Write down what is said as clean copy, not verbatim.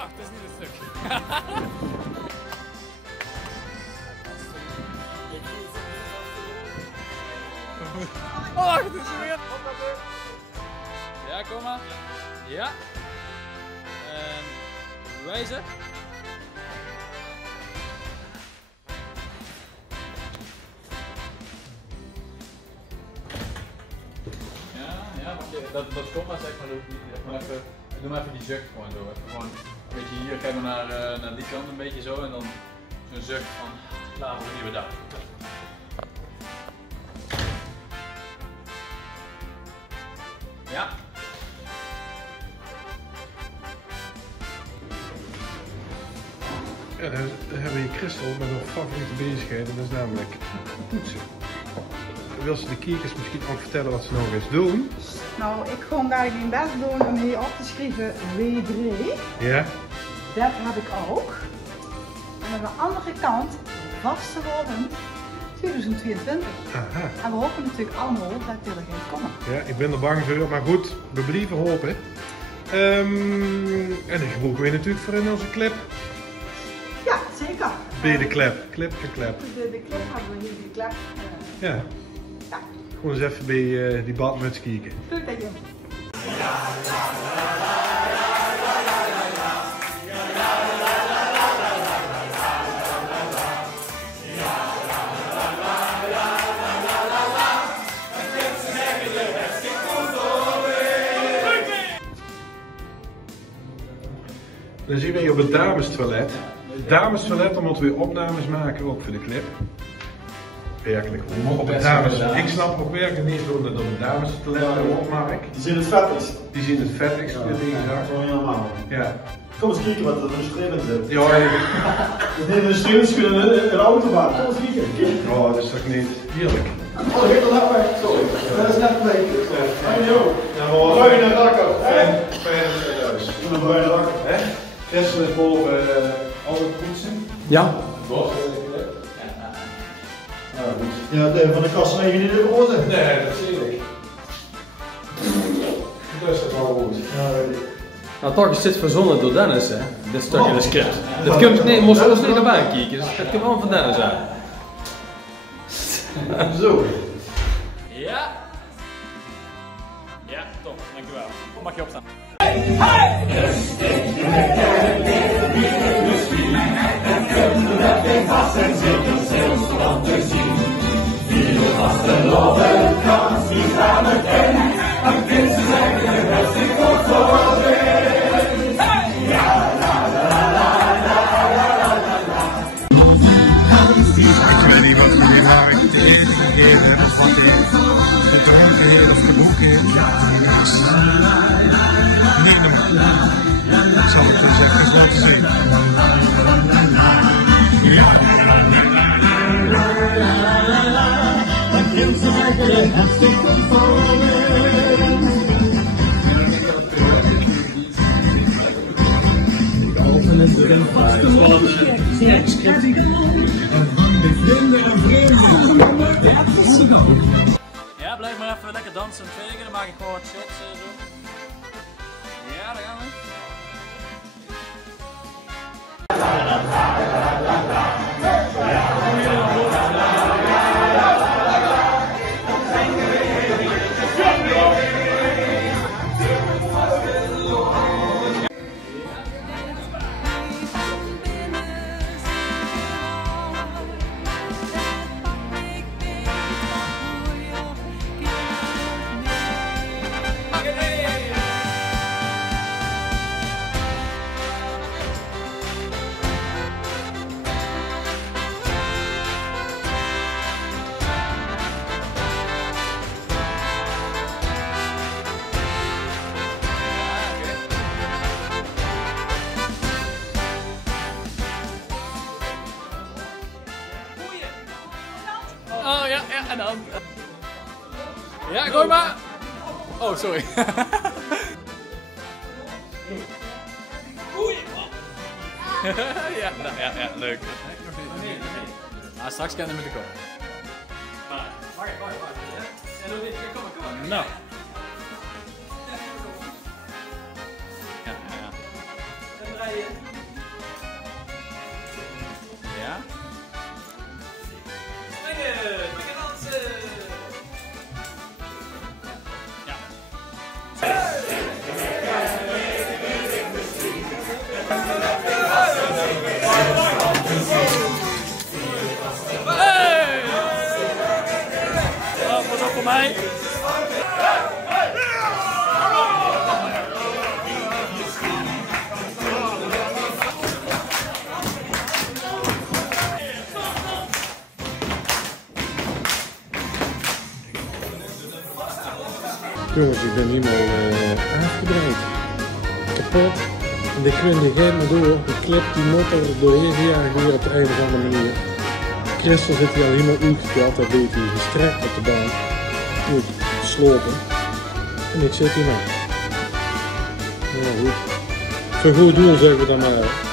Wacht, dat is niet een stuk. Oh, wacht, het is er weer. Ja, kom maar. Ja. En wijzen. Ja, dat komt maar zeg maar. Doe maar even die zucht gewoon zo. Gewoon een beetje hier, kijk maar naar die kant een beetje zo en dan zo'n zucht van klaar voor een nieuwe dag. Ja. Ja, dan hebben we hier Christel met een favoriete bezigheid en dat is namelijk poetsen. Wil ze de kijkers misschien ook vertellen wat ze nog eens doen? Nou, ik ga dadelijk mijn best doen om hier op te schrijven W3. Ja. Dat heb ik ook. En aan de andere kant, vaste worden 2022. Aha. En we hopen natuurlijk allemaal dat het er gaat komen. Ja, ik ben er bang voor, maar goed, we blijven hopen. En dan gebruiken we natuurlijk voor in onze clip. Ja, zeker. Bij de klep, clip en klep. De clip hebben we hier, die klep. Ja. Ja. Gewoon eens even bij die badmuts kijken. Doe dat, joh. Dan zien we hier op het damestoilet. Het damestoilet, dan moeten we weer opnames maken, ook voor de clip. Werkelijk. Op het dames. Ik snap ook werkelijk niet zo dat het damestoilet opmaakt. Die zien het vettigst. Die zien het vettigst, Ja, vind ik gezegd. gewoon helemaal. Ja. Kom eens kijken wat er in de streven zit. Ja, We nemen de streamschoenen in de autobaan. Kom eens kijken. oh, dat is toch niet heerlijk. Oh, dat gaat er net weg. Sorry. Dat is net weg. Bruine rakker. Fijn dat je thuis. Een bruine rakker. Gisteren is boven altijd poetsen. Ja. Bos. Ja, van de kast 9 in de roze. Nee, dat zie ik. Dus dat is wel goed. Ja, weet ik. Nou, toch is dit verzonnen door Dennis, hè? Dit stuk in de script. Dat komt, nee, moest ons niet naar buiten kijken. Dus dat komt allemaal van Dennis uit. Zo. Ja. Ja, top. Dankjewel. Mag je opstaan. Ja, blijf maar even lekker dansen en vegen, dan maak ik gewoon wat shots zo. Ja, daar gaan we. Oh ja, ja, en dan. Ja, gooi maar. Oh, sorry. Ja, nou, ja, leuk. Ah, straks kan je met de kop. Wacht. En doe dit, kom maar. Nou. Ja. En draai je. Bye. Jongens, ik ben helemaal aangebreid. Kapot. En de krun die gaat maar door. Die klept die motor doorheen gejaagd weer op de een of andere manier. Christel zit hier al helemaal uitgesteld. Dat doet hij gestrekt op de baan. Goed, slopen. En ik zit hier nou. Ja goed. Voor een goed doel zeggen we dan maar.